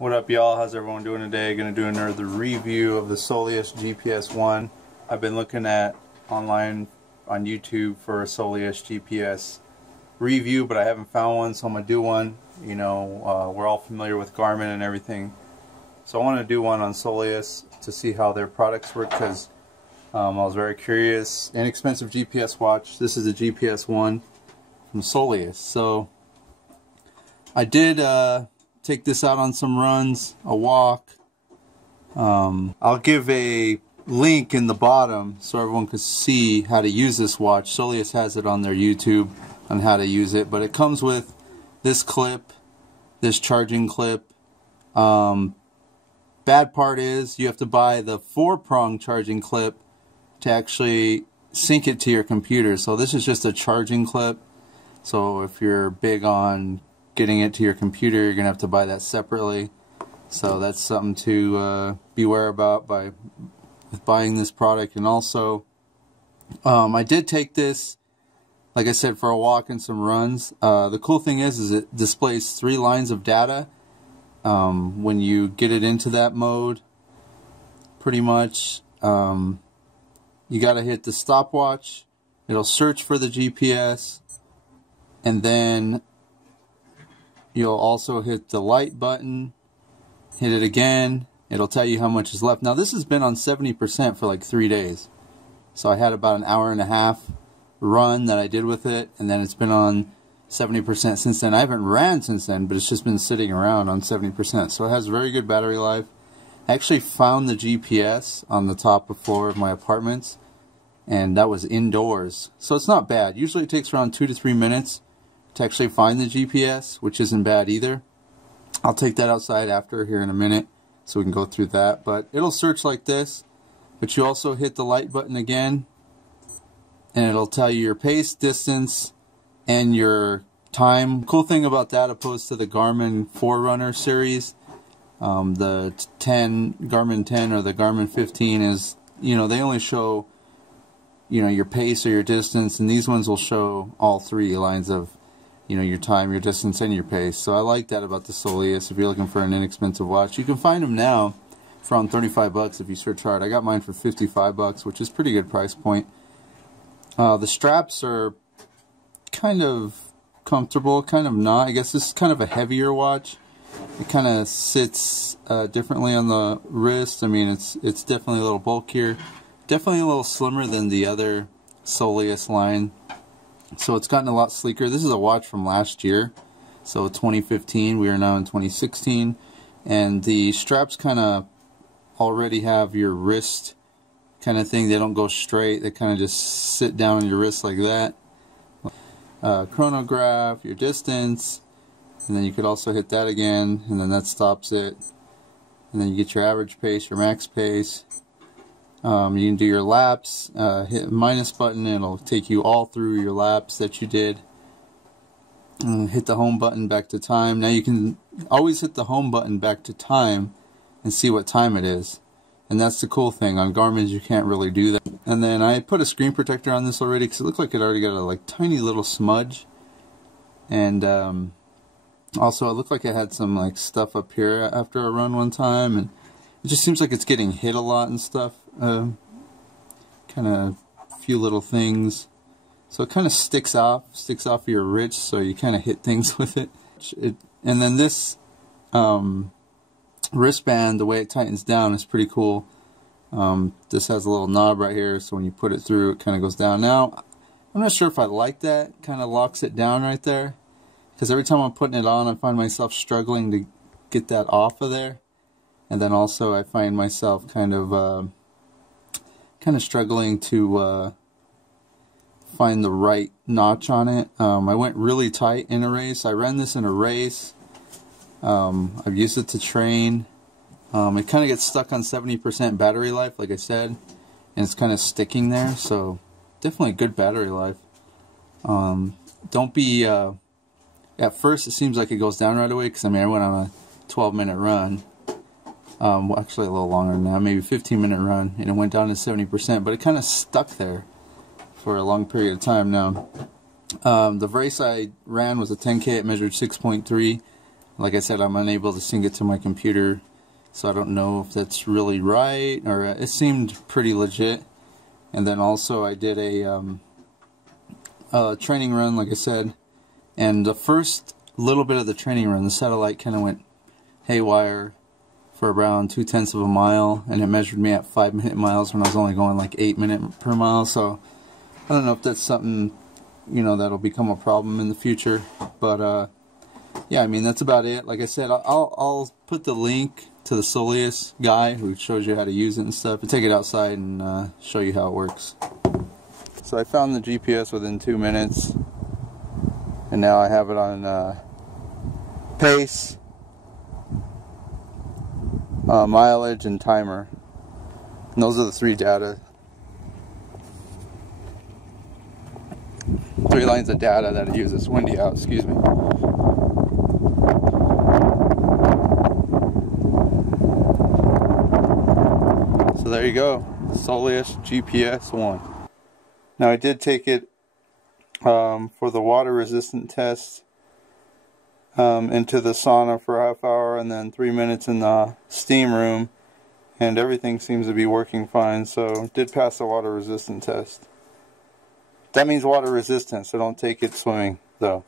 What up, y'all? How's everyone doing today? Gonna do another review of the Soleus GPS One. I've been looking at online on YouTube for a Soleus GPS review, but I haven't found one, so I'm gonna do one. You know, we're all familiar with Garmin and everything, so I want to do one on Soleus to see how their products work, because I was very curious. Inexpensive GPS watch. This is a GPS One from Soleus. So I did take this out on some runs, a walk. I'll give a link in the bottom so everyone can see how to use this watch. Soleus has it on their YouTube on how to use it, but it comes with this clip, this charging clip. Bad part is you have to buy the 4-prong charging clip to actually sync it to your computer. So this is just a charging clip. So if you're big on getting it to your computer, you're gonna have to buy that separately. So that's something to beware about with buying this product. And also, I did take this, like I said, for a walk and some runs. The cool thing is it displays 3 lines of data when you get it into that mode. Pretty much, you gotta hit the stopwatch. It'll search for the GPS, and then you'll also hit the light button, hit it again, it'll tell you how much is left. Now this has been on 70% for like 3 days. So I had about an hour and a half run that I did with it, and then it's been on 70% since then. I haven't ran since then, but it's just been sitting around on 70%. So it has very good battery life. I actually found the GPS on the top floor of my apartments, and that was indoors. So it's not bad. Usually it takes around 2 to 3 minutes to actually find the GPS, which isn't bad either. I'll take that outside after here in a minute so we can go through that. But it'll search like this, but you also hit the light button again, and it'll tell you your pace, distance, and your time. Cool thing about that, opposed to the Garmin Forerunner series, the Garmin 10 or the Garmin 15 is, you know, they only show, you know, your pace or your distance, and these ones will show all 3 lines of, you know, your time, your distance, and your pace. So I like that about the Soleus. If you're looking for an inexpensive watch, you can find them now for around 35 bucks if you search hard. I got mine for 55 bucks, which is pretty good price point. The straps are kind of comfortable, kind of not. I guess this is kind of a heavier watch. It kind of sits differently on the wrist. I mean, it's definitely a little bulkier, definitely a little slimmer than the other Soleus line. So it's gotten a lot sleeker. This is a watch from last year, so 2015. We are now in 2016, and the straps kind of already have your wrist kind of thing. They don't go straight. They kind of just sit down on your wrist like that. Chronograph, your distance, and then you could also hit that again, and then that stops it. And then you get your average pace, your max pace. You can do your laps, hit minus button, and it'll take you all through your laps that you did. Hit the home button back to time. Now you can always hit the home button back to time and see what time it is. And that's the cool thing. On Garmin's you can't really do that. And then I put a screen protector on this already because it looked like it already got a like tiny little smudge. And also it looked like it had some like stuff up here after a run one time, and it just seems like it's getting hit a lot and stuff. Kind of a few little things. So it kind of sticks off your wrist, so you kind of hit things with it. And then this wristband, the way it tightens down is pretty cool. This has a little knob right here, so when you put it through, it kind of goes down. Now, I'm not sure if I like that. Kind of locks it down right there, because every time I'm putting it on, I find myself struggling to get that off of there. And then also I find myself kind of struggling to find the right notch on it. I went really tight in a race. I ran this in a race. I've used it to train. It kind of gets stuck on 70% battery life, like I said, and it's kind of sticking there. So definitely good battery life. Don't be at first it seems like it goes down right away, because I mean I went on a 12-minute run. Well, actually a little longer than that, maybe 15-minute run, and it went down to 70%, but it kind of stuck there for a long period of time now. The race I ran was a 10K. It measured 6.3. Like I said, I'm unable to sync it to my computer, so I don't know if that's really right, or it seemed pretty legit. And then also I did a training run, like I said, and the first little bit of the training run, the satellite kind of went haywire for around 0.2 of a mile, and it measured me at 5-minute miles when I was only going like 8 minutes per mile. So I don't know if that's something, you know, that'll become a problem in the future, but yeah, I mean, that's about it. Like I said, I'll put the link to the Soleus guy who shows you how to use it and stuff, and take it outside and show you how it works. So I found the GPS within 2 minutes, and now I have it on pace, mileage, and timer. And those are the 3 data. 3 lines of data that it uses. Windy out, excuse me. So there you go, Soleus GPS One. Now I did take it for the water resistant test into the sauna for a half hour, and then 3 minutes in the steam room, and everything seems to be working fine. So did pass the water resistant test. That means water resistant, so don't take it swimming though.